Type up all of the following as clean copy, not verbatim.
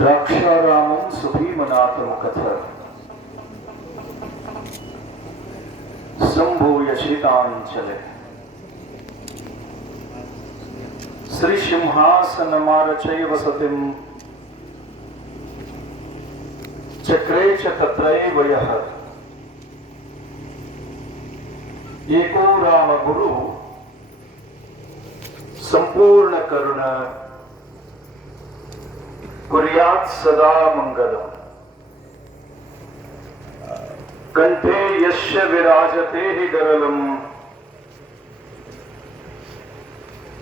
द्राक्षारामं सुभीमनाथं कथय संभूय शीतांचले श्री सिंहासनमारचैव सतिं चक्रे च तत्रैव यः एको राम गुरु संपूर्ण करुण कुर्यात् सदा मंगलम्। कंठे यस्य विराजते हि गरलम्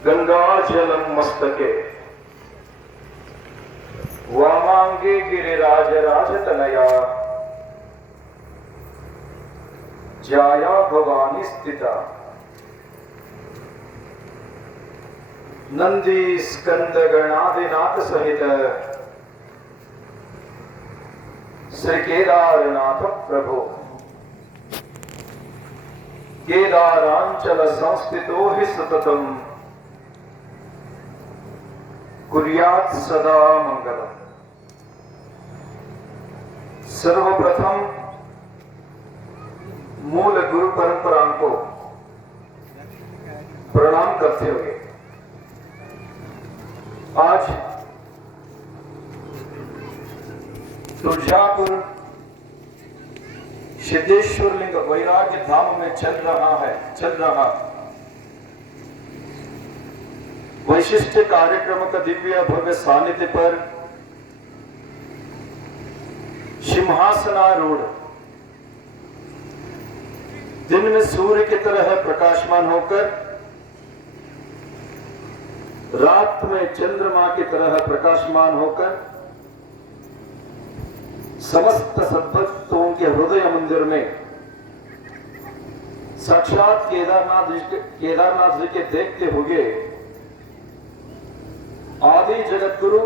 गंगाजलं मस्तके वामांगे गिरिराज राजतनया जाया भवानी स्थिता नंदी स्कंद गणादिनाथ सहित श्री केदारनाथ प्रभु केदारांचल संस्थितो हि सततम कुर्यात् सदा मंगलम्। सर्वप्रथम मूल गुरु परंपरा को प्रणाम करते हुए आज तुलजापुर सिद्धेश्वर लिंग वैराग्य धाम में चल रहा वैशिष्ट कार्यक्रम का दिव्य भव्य सानिध्य पर सिंहासनारूढ़ दिन में सूर्य की तरह प्रकाशमान होकर रात में चंद्रमा की तरह प्रकाशमान होकर समस्त सद्भक्तों के हृदय मंदिर में साक्षात केदारनाथ जी के देखते हुए आदि जगत गुरु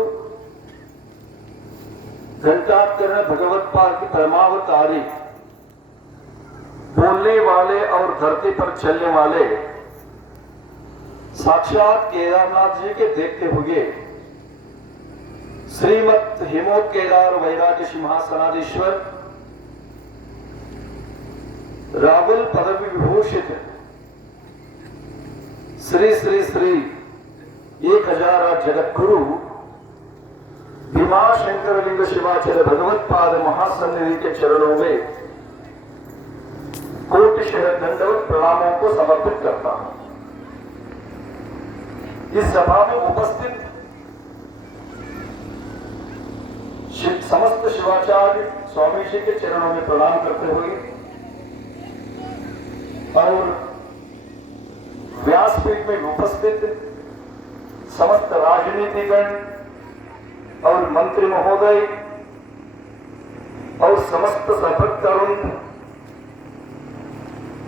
घंटाकर्ण भगवत्पाद की परमावतारी बोलने वाले और धरती पर चलने वाले साक्षात केदारनाथ जी के देखते हुए श्रीमत हिमोत केदार वैराग्य सिंहासनाधीश्वर रावल पदवी विभूषित श्री श्री श्री 1000 जगत गुरु भीमाशंकर लिंग शिवाचार्य भगवत्पाद महासन्निधि के चरणों में कोटिशः दंडवत प्रणामों को समर्पित करता हूं। इस सभा में उपस्थित समस्त शिवाचार्य स्वामी जी के चरणों में प्रणाम करते हुए और व्यासपीठ में उपस्थित समस्त राजनीतिगण और मंत्री महोदय और समस्त सभक्तवृंद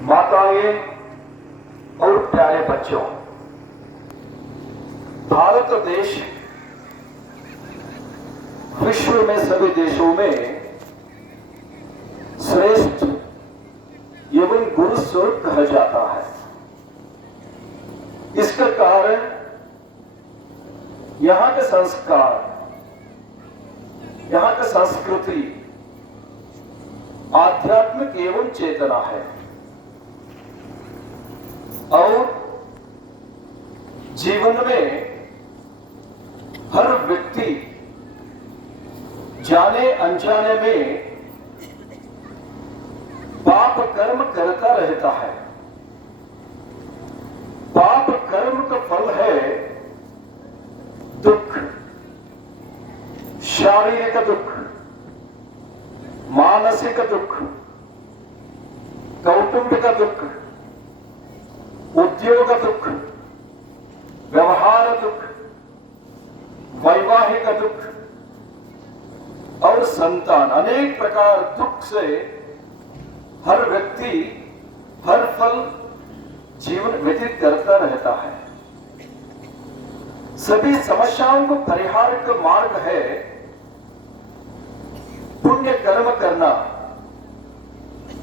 माताएं और प्यारे बच्चों, भारत देश विश्व में सभी देशों में श्रेष्ठ एवं गुरु स्वरूप कहा जाता है। इसका कारण यहाँ के संस्कार, यहाँ की संस्कृति आध्यात्मिक एवं चेतना है और जीवन में हर व्यक्ति जाने अनजाने में पाप कर्म करता रहता है। पाप कर्म का फल है दुख, शारीरिक दुख, मानसिक दुख, कौटुंबिक दुख, उद्योग दुख, व्यवहार दुख, वैवाहिक दुख और संतान, अनेक प्रकार दुख से हर व्यक्ति हर पल जीवन व्यतीत करता रहता है। सभी समस्याओं को परिहार का मार्ग है पुण्य कर्म करना,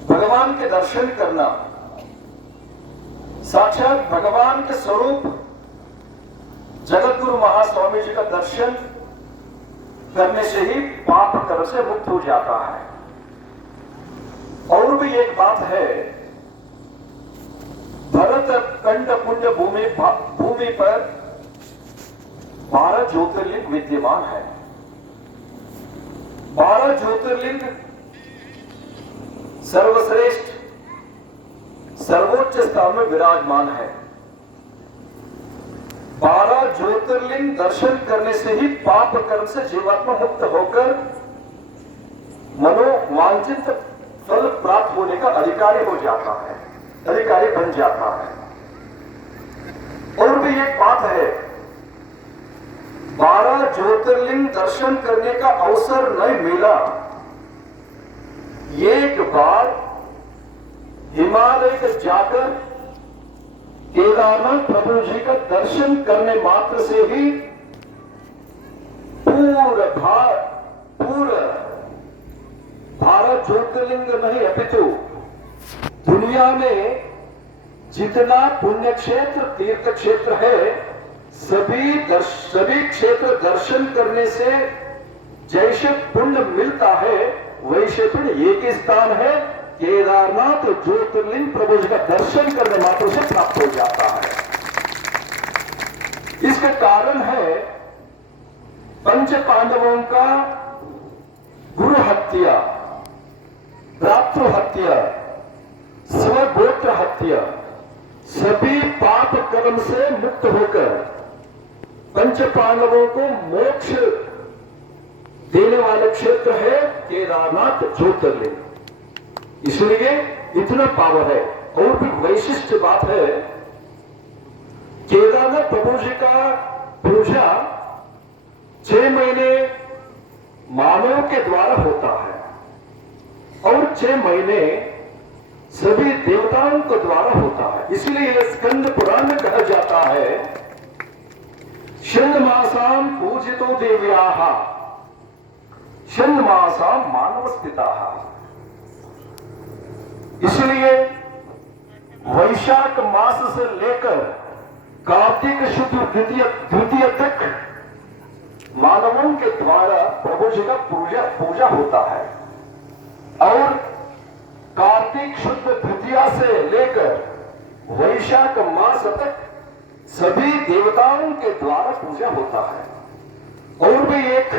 भगवान के दर्शन करना, साक्षात भगवान के स्वरूप जगत गुरु महास्वामी जी का दर्शन करने से ही पाप कर्म से मुक्त हो जाता है। और भी एक बात है, भरत कंड पुण्य भूमि पर 12 ज्योतिर्लिंग विद्यमान है। 12 ज्योतिर्लिंग सर्वश्रेष्ठ सर्वोच्च स्थान में विराजमान है। 12 ज्योतिर्लिंग दर्शन करने से ही पाप कर्म से जीवात्मा मुक्त होकर मनोवांछित फल प्राप्त होने का अधिकारी हो जाता है, अधिकारी बन जाता है। और भी एक बात है, 12 ज्योतिर्लिंग दर्शन करने का अवसर नहीं मिला, एक बार हिमालय में जाकर केदारनाथ प्रभु जी का दर्शन करने मात्र से ही पूर्ण भारत ज्योतिर्लिंग नहीं अपितु दुनिया में जितना पुण्य क्षेत्र तीर्थ क्षेत्र है, सभी क्षेत्र दर्शन करने से जैसे पुण्य मिलता है वैसे पुण्य एक ही स्थान है, केदारनाथ ज्योतिर्लिंग प्रभु जी का दर्शन करने मात्र से प्राप्त हो जाता है। इसका कारण है पंच पांडवों का गुरु हत्या, भ्रातृ हत्या, स्वगोत्र हत्या, सभी पाप कर्म से मुक्त होकर पंच पांडवों को मोक्ष देने वाले क्षेत्र है केदारनाथ ज्योतिर्लिंग, इसलिए इतना पावर है। और भी वैशिष्ट बात है, केदारनाथ प्रभु जी का पूजा 6 महीने मानव के द्वारा होता है और 6 महीने सभी देवताओं के द्वारा होता है। इसलिए स्कंद पुराण में कहा जाता है, षण्मासां पूजितो देव्याः षण्मासां मानव स्थिताः। इसलिए वैशाख मास से लेकर कार्तिक शुद्ध द्वितीय तक मानवों के द्वारा प्रभु जी का पूजा होता है और कार्तिक शुद्ध द्वितीया से लेकर वैशाख मास तक सभी देवताओं के द्वारा पूजा होता है। और भी एक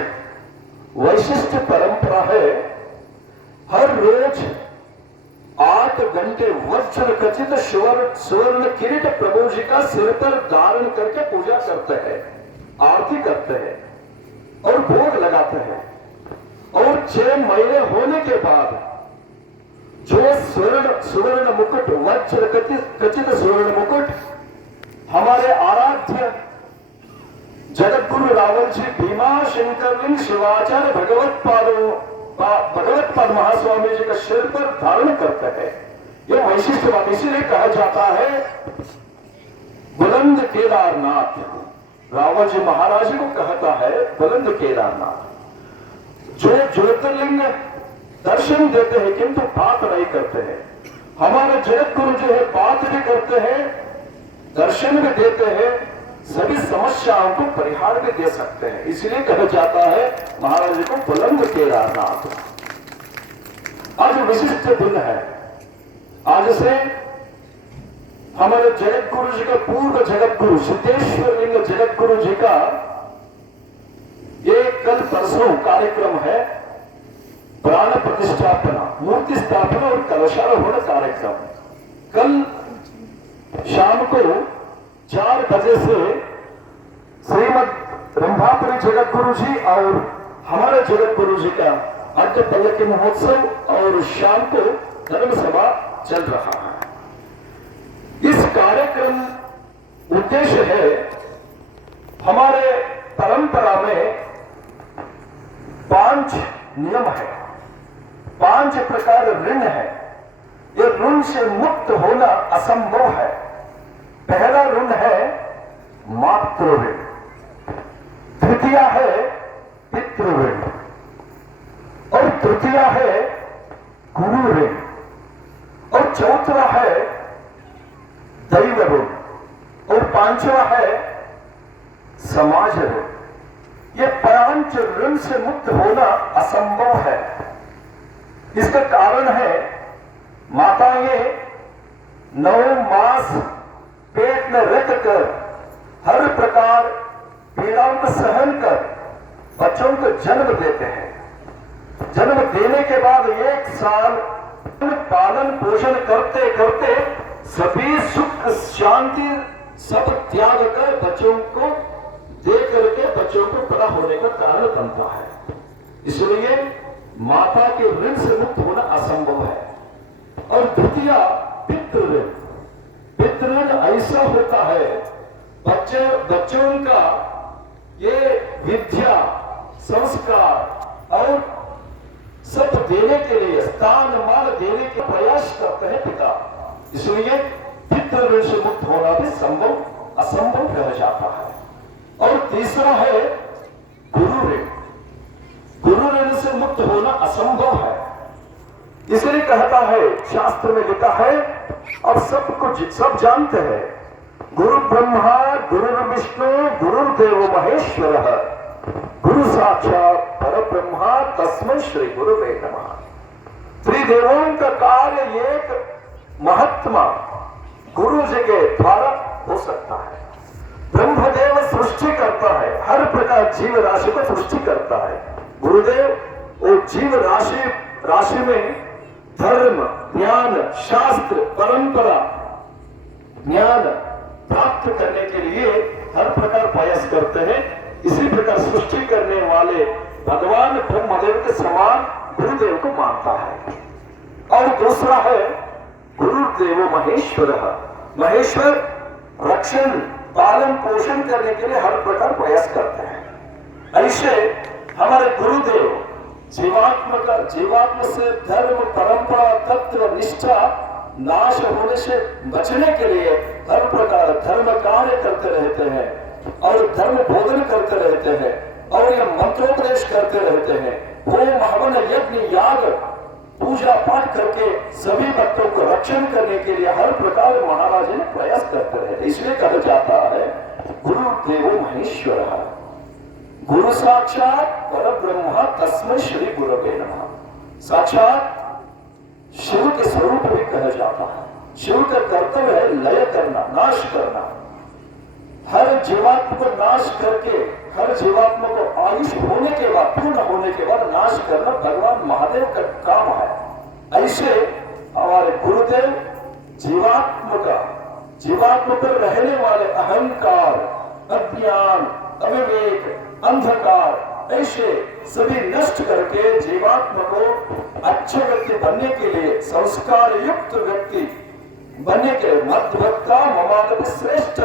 वैशिष्ट परंपरा है, हर रोज 8 घंटे वज्र खचित स्वर्ण किरीट प्रभु जी का सिर पर धारण करके पूजा करते हैं, आरती करते हैं और भोग लगाते हैं। और 6 महीने होने के बाद जो स्वर्ण मुकुट, वज्र खचित स्वर्ण मुकुट हमारे आराध्य जगत गुरु रावल जी भीमा शंकर लिंग शिवाचार्य भगवत पद महास्वामी जी का सिर पर धारण करते हैं। यह वैशिष्ट बात इसीलिए कहा जाता है बुलंद केदारनाथ, रावल जी महाराज को कहता है बुलंद केदारनाथ। जो ज्योतिर्लिंग दर्शन देते हैं किंतु बात नहीं करते हैं, हमारे जगत गुरु जो है बात भी करते हैं, दर्शन भी देते हैं, सभी समस्याओं को परिहार भी दे सकते हैं। इसलिए कहा जाता है महाराज जी को बुलंद केदारनाथ। आज विशिष्ट दिन है, आज से हमारे जगत गुरु जी का पूर्व जगत गुरु सिद्धेश्वर लिंग जगत गुरु जी का ये कल परसों कार्यक्रम है, प्राण प्रतिष्ठापना, मूर्ति स्थापना और कलशारोहण कार्यक्रम। कल शाम को 4 बजे से श्रीमद रंभापुरी जगत गुरु जी और हमारे जगत गुरु जी का अड्ड पल्लकी महोत्सव और शाम को धर्म सभा चल रहा है। इस कार्यक्रम उद्देश्य है, हमारे परंपरा में 5 नियम है, 5 प्रकार ऋण है। ये ऋण से मुक्त होना असंभव है। पहला ऋण है मातृ ऋण, द्वितीय है पितृ ऋण और तृतीय है गुरु ऋण और चौथा है दैव ऋण और 5वां है समाज ऋण। ये पांच ऋण से मुक्त होना असंभव है। इसका कारण है माताएं 9 मास पेट में रखकर हर प्रकार पीड़ाओं को सहन कर बच्चों को जन्म देते हैं। जन्म देने के बाद 1 साल पालन पोषण करते करते सभी सुख शांति सब त्याग कर बच्चों को दे करके बच्चों को बड़ा होने का कारण बनता है। इसलिए माता के ऋण से मुक्त होना असंभव है। और द्वितीय पितृ ऋण ऐसा होता है बच्चों का ये विद्या संस्कार और सब देने के लिए स्थान मान देने के प्रयास करते हैं पिता। इसलिए पितृ ऋण से मुक्त होना भी असंभव रह जाता है। और तीसरा है गुरु ऋण। गुरु ऋण से मुक्त होना असंभव है। इसलिए कहता है शास्त्र में लिखा है और सब जानते हैं, गुरु ब्रह्मा गुरु विष्णु गुरुदेव महेश्वर गुरु साक्षात पर ब्रह्मा तस्मै श्री गुरुवे नमः। त्रिदेवों का कार्य एक महात्मा गुरु जी के द्वारा हो सकता है। ब्रह्मदेव सृष्टि करता है, हर प्रकार जीव राशि को सृष्टि करता है। गुरुदेव और जीव राशि में धर्म ज्ञान शास्त्र परंपरा ज्ञान प्राप्त करने के लिए हर प्रकार प्रयास करते हैं। इसी प्रकार सृष्टि करने वाले भगवान ब्रह्मदेव के समान गुरुदेव को मानता है। और दूसरा है गुरुदेव महेश्वर। महेश्वर रक्षण पालन पोषण करने के लिए हर प्रकार प्रयास करते हैं। ऐसे हमारे गुरुदेव जीवात्मा से धर्म परंपरा तत्व निष्ठा नाश होने से बचने के लिए हर प्रकार धर्म कार्य करते रहते हैं और धर्म बोधन करते रहते हैं और यह मंत्रोपदेश करते रहते हैं। होम हवन यज्ञ याग पूजा पाठ करके सभी भक्तों को रक्षण करने के लिए हर प्रकार महाराज ने प्रयास करते रहते। इसलिए कहा जाता है गुरुदेव महेश्वर गुरु साक्षात पर ब्रह्मा तस्मै श्री गुरवे नमः। साक्षात शिव के स्वरूप भी कहा जाता है। शिव का कर्तव्य है लय करना नाश करना। हर जीवात्मा को नाश करके हर जीवात्मा को आयुष होने के बाद पूर्ण होने के बाद नाश करना भगवान महादेव का काम है। ऐसे हमारे गुरुदेव जीवात्मा पर रहने वाले अहंकार अज्ञान अविवेक अंधकार ऐसे सभी नष्ट करके जीवात्मा को अच्छे व्यक्ति बनने के लिए संस्कार युक्त व्यक्ति बनने के लिए मध्यवक्ता ममागत श्रेष्ठ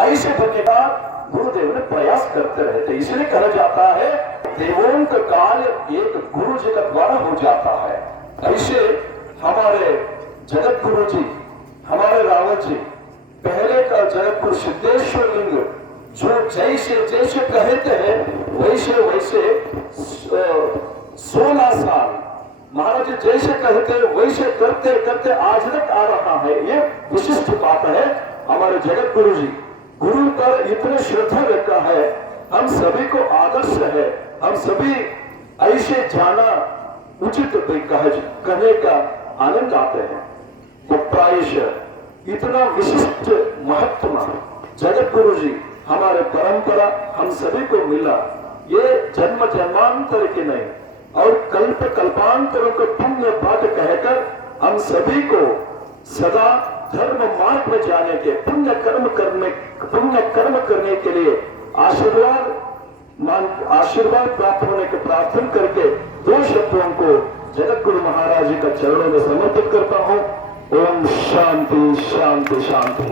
ऐसे बनने का गुरुदेव ने प्रयास करते रहते। इसलिए कहा जाता है देवों का कार्य एक गुरु जी का द्वारा हो जाता है। ऐसे हमारे जगत गुरु जी हमारे रावत जी पहले का जगत गुरु सिद्धेश्वर लिंग जो जैसे कहते हैं वैसे 16 साल महाराज जैसे कहते हैं वैसे करते करते आज तक आ रहा है। ये विशिष्ट बात है। हमारे जगत गुरु जी गुरु पर इतने श्रद्धा रखा है। हम सभी को आदर्श है। हम सभी ऐसे जाना उचित कहने का आनंद आते हैं। वो प्रायश इतना विशिष्ट महत्व जगत गुरु जी हमारे परंपरा हम सभी को मिला। ये जन्म जन्मांतर की नहीं और कल्प कल्पांतरों को पुण्य पाठ कहकर हम सभी को सदा धर्म मार्ग में जाने के पुण्य कर्म करने के लिए आशीर्वाद प्राप्त होने के प्रार्थना करके 2 शब्दों को जगत गुरु महाराज जी का चरणों में समर्पित करता हूँ। ओम शांति शांति शांति।